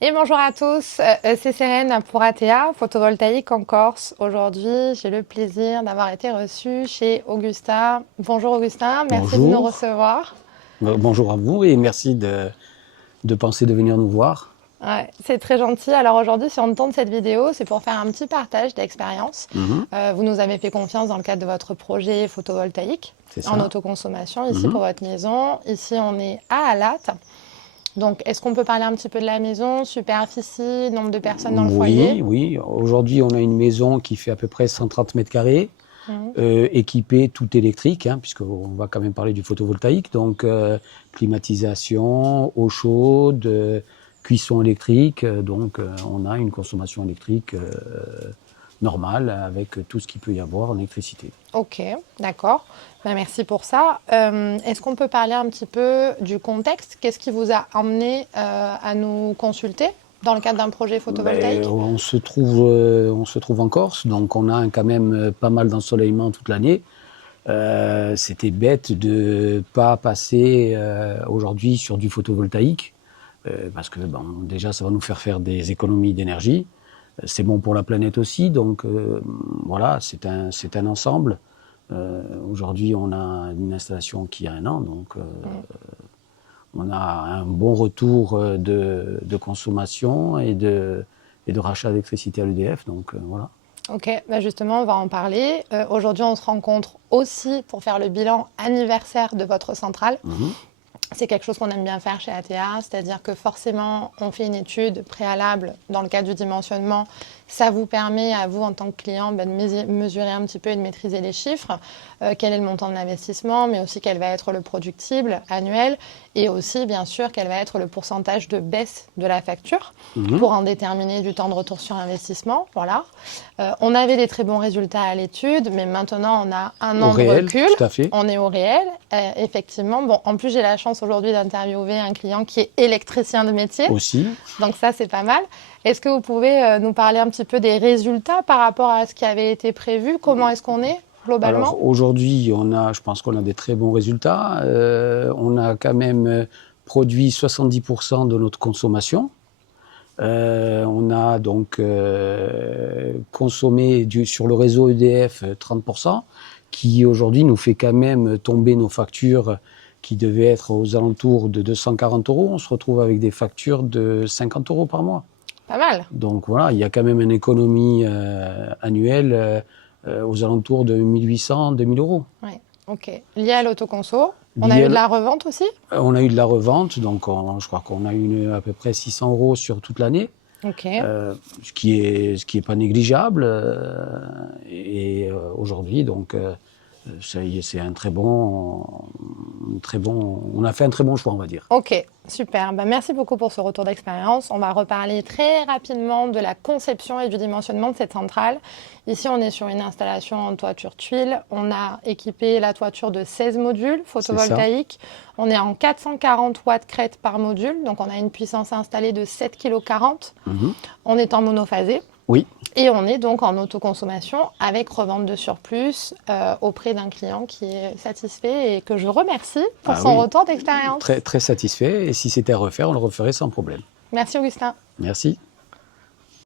Et bonjour à tous, c'est Sérène pour ATA, photovoltaïque en Corse. Aujourd'hui, j'ai le plaisir d'avoir été reçue chez Augustin. Bonjour Augustin, merci de nous Bonjour. recevoir. Bonjour à vous et merci de penser de venir nous voir. Ouais, c'est très gentil. Alors aujourd'hui, si on tourne cette vidéo, c'est pour faire un petit partage d'expérience. Mhm, Vous nous avez fait confiance dans le cadre de votre projet photovoltaïque c'est en ça. autoconsommation ici Mhm. pour votre maison. Ici, on est à Alat. Donc, est-ce qu'on peut parler un petit peu de la maison, superficie, nombre de personnes dans le foyer? Oui, oui. Aujourd'hui, on a une maison qui fait à peu près 130 mètres carrés, Mhm. équipée tout électrique, hein, puisqu'on va quand même parler du photovoltaïque. Donc, climatisation, eau chaude, cuisson électrique. On a une consommation électrique normale avec tout ce qu'il peut y avoir en électricité. Ok, d'accord. Ben, merci pour ça. Est-ce qu'on peut parler un petit peu du contexte? Qu'est-ce qui vous a amené à nous consulter dans le cadre d'un projet Ben, photovoltaïque? on se trouve en Corse, donc on a quand même pas mal d'ensoleillement toute l'année. C'était bête de pas passer aujourd'hui sur du photovoltaïque, parce que bon, déjà ça va nous faire des économies d'énergie. C'est bon pour la planète aussi, donc voilà, c'est un ensemble. Aujourd'hui, on a une installation qui a un an, donc Mm. on a un bon retour de consommation et de rachat d'électricité à l'EDF. Donc voilà. Ok, ben justement, on va en parler. Aujourd'hui, on se rencontre aussi pour faire le bilan anniversaire de votre centrale. Mhm. C'est quelque chose qu'on aime bien faire chez ATA, c'est-à-dire que forcément, on fait une étude préalable dans le cadre du dimensionnement. Ça vous permet, à vous, en tant que client, de mesurer un petit peu et de maîtriser les chiffres. Quel est le montant de l'investissement, mais aussi quel va être le productible annuel. Et aussi, bien sûr, quel va être le pourcentage de baisse de la facture Mhm. pour en déterminer du temps de retour sur investissement. Voilà. On avait des très bons résultats à l'étude, mais maintenant, on a un Au an de réel, recul. tout à fait. On est au réel, effectivement. Bon, en plus, j'ai la chance aujourd'hui d'interviewer un client qui est électricien de métier. Aussi. Donc ça, c'est pas mal. Est-ce que vous pouvez nous parler un petit peu des résultats par rapport à ce qui avait été prévu? Comment est-ce qu'on est globalement? Alors aujourd'hui, je pense qu'on a des très bons résultats. On a quand même produit 70% de notre consommation. On a donc consommé sur le réseau EDF 30%, qui aujourd'hui nous fait quand même tomber nos factures qui devaient être aux alentours de 240 euros. On se retrouve avec des factures de 50 euros par mois. Pas mal. Donc voilà, il y a quand même une économie annuelle aux alentours de 1800, 2000 euros. Ouais. Ok. Lié à l'autoconso. On a eu Lié de la revente aussi? On a eu de la revente, donc je crois qu'on a eu à peu près 600 euros sur toute l'année. Ok. Ce qui est pas négligeable. Aujourd'hui, donc, c'est on a fait un très bon choix, on va dire. Ok, super. Ben, merci beaucoup pour ce retour d'expérience. On va reparler très rapidement de la conception et du dimensionnement de cette centrale. Ici, on est sur une installation en toiture tuile. On a équipé la toiture de 16 modules C'est ça. photovoltaïques. On est en 440 watts crête par module, donc on a une puissance installée de 7,40 kg. Mhm. On est en monophasé. Oui. Et on est donc en autoconsommation avec revente de surplus auprès d'un client qui est satisfait et que je remercie pour Ah son oui. retour d'expérience. Très, très satisfait. Et si c'était à refaire, on le referait sans problème. Merci Augustin. Merci.